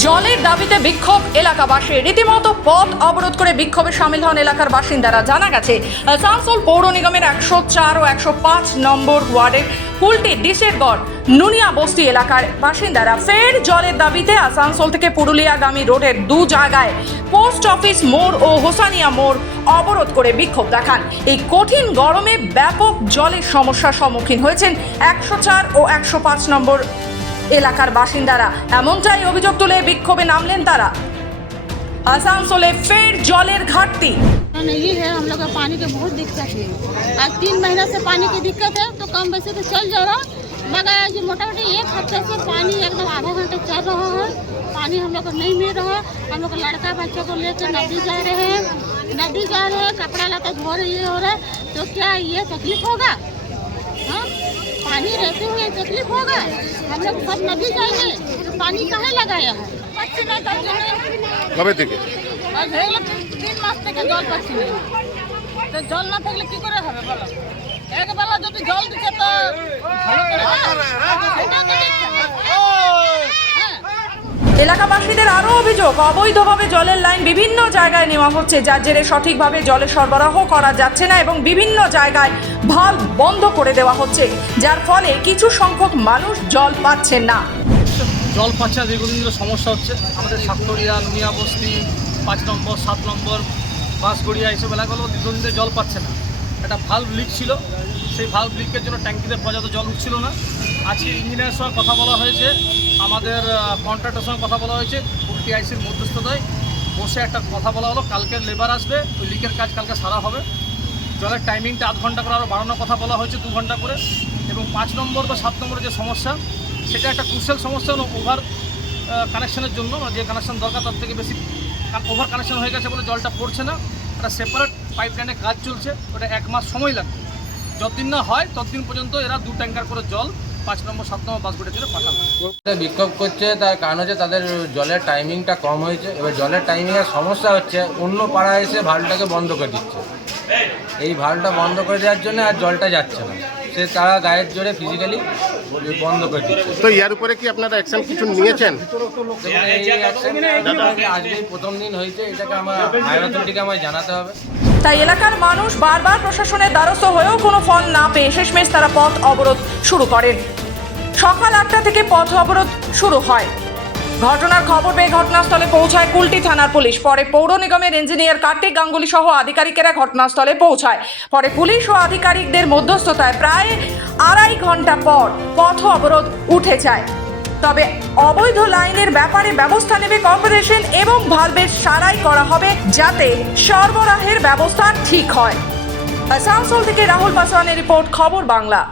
জলের দাবিতে বিক্ষোভ এলাকাবাসী রীতিমতো পথ অবরোধ করে বিক্ষোভে সামিল হন এলাকার বাসিন্দারা। জানা গেছে আসানসোল পৌর নিগমের 104 ও 105 নম্বর ওয়ার্ডের কুলটি ডিশেরগড় নুনিয়া বস্তি এলাকার বাসিন্দারা ফের জলের দাবিতে আসানসোল থেকে পুরুলিয়াগামী রোডের দু জায়গায় পোস্ট অফিস মোড় ও হোসানিয়া মোড় অবরোধ করে বিক্ষোভ দেখান। এই কঠিন গরমে ব্যাপক জলের সমস্যার সম্মুখীন হয়েছেন 104 ও 105 নম্বর এলাকার বাসিন্দারা। এমনটাই অভিযোগ তুলে বিক্ষোভে नामलेन तारा। आसानसोले फिर जलेर घाटती नहीं है, हम लोग को पानी की बहुत दिक्कत है। आज 3 महीना से पानी की दिक्कत है, तो कम वैसे तो चल जा रहा, मगर आज मोटा मोटी 1 हफ्ते से पानी एकदम आधा घंटा चल रहा है। पानी हम लोग को नहीं मिल रहा। हम लोग लड़का बच्चों को लेकर नदी जा रहे हैं, कपड़ा लता धो रही हो रहा है, तो क्या ये तकलीफ होगा? हाँ, पानी रहते हुए तकलीफ होगा? हम लोग सब नदी जाएंगे तो पानी कहाँ लगाया है? কবে থেকে 3 মাস থেকে জল পাচ্ছি না। তো জল না থাকলে কি করে হবে বলো? একবেলা যদি জল দিতে তো ভালো করে সেটা তো দেখতে হবে। এলাকাবাসীদের আরও অভিযোগ, অবৈধভাবে জলের লাইন বিভিন্ন জায়গায় নেওয়া হচ্ছে, যার জেরে সঠিকভাবে জলের সরবরাহ করা যাচ্ছে না এবং বিভিন্ন জায়গায় ভাল্ব বন্ধ করে দেওয়া হচ্ছে, যার ফলে কিছু সংখ্যক মানুষ জল পাচ্ছেন না। জল পাচ্ছে না, দীর্ঘদিন ধরে সমস্যা হচ্ছে। আমাদের সাতগড়িয়া, নুনিয়া বস্তি, 5 নম্বর, 7 নম্বর, বাঁশগড়িয়া এইসব এলাকাগুলো দীর্ঘদিন ধরে জল পাচ্ছে না। একটা ভাল্ব লিক ছিল, সেই ভাল্ব লিকের জন্য ট্যাঙ্কিতে পর্যাপ্ত জল উঠছিল না। আজকে ইঞ্জিনিয়ারের সঙ্গে কথা বলা হয়েছে, আমাদের কন্ট্রাক্টরের সঙ্গে কথা বলা হয়েছে, টিআইসির মধ্যস্থতায় বসে একটা কথা বলা হলো, কালকে লেবার আসবে, ওই লিকের কাজ কালকে সারা হবে। জলের টাইমিংটা 8 ঘন্টা করে আরও বাড়ানোর কথা বলা হয়েছে, 2 ঘন্টা করে। এবং 5 নম্বর বা 7 নম্বরের যে সমস্যা, সেটা একটা ক্রুশিয়াল সমস্যা হলো ওভার কানেকশনের জন্য, যে কানেকশন দরকার তার থেকে বেশি ওভার কানেকশন হয়ে গেছে বলে জলটা পড়ছে না। একটা সেপারেট পাইপ লাইনে কাজ চলছে, ওটা 1 মাস সময় লাগবে। যতদিন না হয় ততদিন পর্যন্ত এরা 2 ট্যাঙ্কার করে জল 5 নম্বর 7 নম্বর বাসগুড়ির জন্য পাঠাবে। বিক্ষোভ করছে, তার কারণ হচ্ছে তাদের জলের টাইমিংটা কম হয়েছে। এবার জলের টাইমিংয়ের সমস্যা হচ্ছে, অন্য পাড়ায় এসে ভালটাকে বন্ধ করে দিচ্ছে। এই ভালটা বন্ধ করে দেওয়ার জন্য আর জলটা যাচ্ছে না, সে তারা গায়ের জোরে ফিজিক্যালি বন্ধ করে দিচ্ছে। তো ইয়ার উপরে কি আপনারা অ্যাকশন কিছু নিয়েছেন? আজকেই প্রথম দিন হয়েছে, এটাকে আমার হায়ার অথরিটিকে আমায় জানাতে হবে। তাই এলাকার মানুষ বারবার প্রশাসনের দ্বারস্থ হয়েও কোনো ফল না পেয়ে শেষমেশ তারা পথ অবরোধ শুরু করেন। সকাল 8টা থেকে পথ অবরোধ শুরু হয়। ঘটনার খবর পেয়ে ঘটনাস্থলে পৌঁছায় কুলটি থানার পুলিশ। পরে পৌর নিগমের ইঞ্জিনিয়ার কার্তিক গাঙ্গুলি সহ আধিকারিকেরা ঘটনাস্থলে পৌঁছায়। পরে পুলিশ ও আধিকারিকদের মধ্যস্থতায় প্রায় 2.5 ঘন্টা পর পথ অবরোধ উঠে যায়। তবে অবৈধ লাইনের ব্যাপারে ব্যবস্থা নেবে কর্পোরেশন এবং ভালভের সারাই করা হবে যাতে সরবরাহের ব্যবস্থা ঠিক হয়। আসানসোল থেকে রাহুল পাসওয়ানের রিপোর্ট, খবর বাংলা।